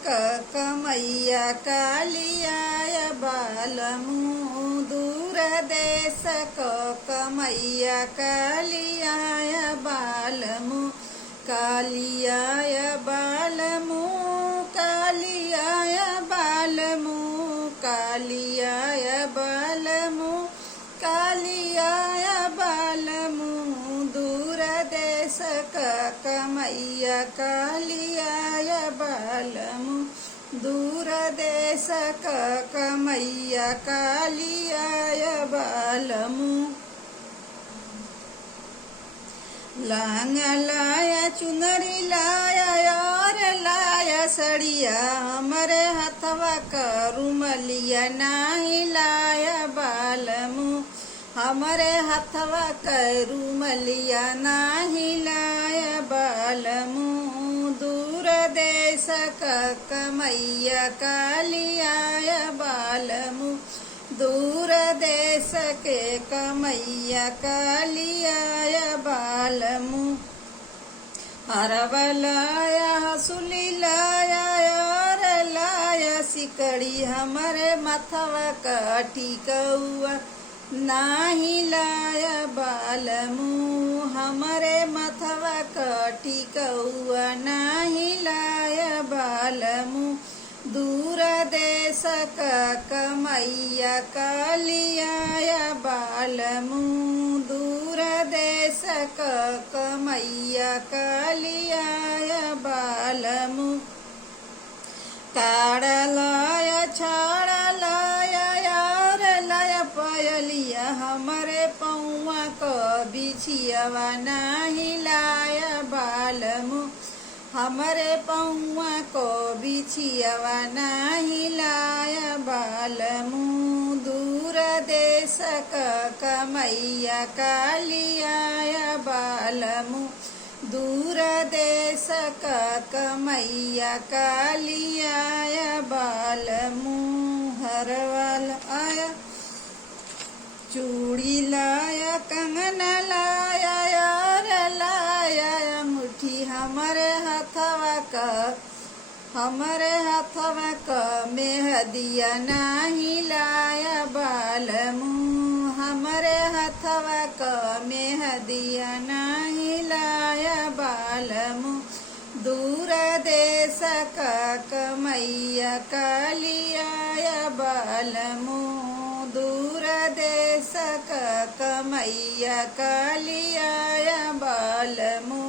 कमैया कालियाय बालमु दूर देश कमैया कालियाय बालमु कालियाय बालमु कालियाय बालमु कालियाय बालमु कालियाय बालमु दूर देश कमैया कालियाय बालमु दूर देश कमैया कालियाय बालमु लांग लाया चुनरी लाया और लाया सड़िया हमरे हथवा करुमलिया नाही लाया बालमु हमरे हथवा करुमलिया नाही लाया बालमु दूर देश कमैया कालियाय बालमु दूर देश के कमैया कालियाय बालमु हरवलाया हसुली लाया और लाया सिकड़ी हमरे मथवा काटी कौआ नाही लाया बालमु हमरे मथवा काटी कौआ नाही लाया बालमु दूर देश कमैया कालियाय बालमु दूर देश कमैया कालियाय बालमु काड़ लाया छाड़ लाया यार लाया पयलिया हमरे पौआ को बिछियावा नाही लाया बालमु हमरे पौआ को बिछियावा नाही लाया बालमु दूर देश कमैया कालियाय बालमु दूर देश कमैया कालियाय बालमु हरवाल आया चूड़ी लाया कंगना लाया यार लाया अंगूठी हमरे हथवा का मेहदिया नाही लाया बालमु हमरे हथवा का मेहदिया नाही लाया बालमु दूर देश कमैया कालियाय बालमु दूर देश कमैया कालियाय बालमु।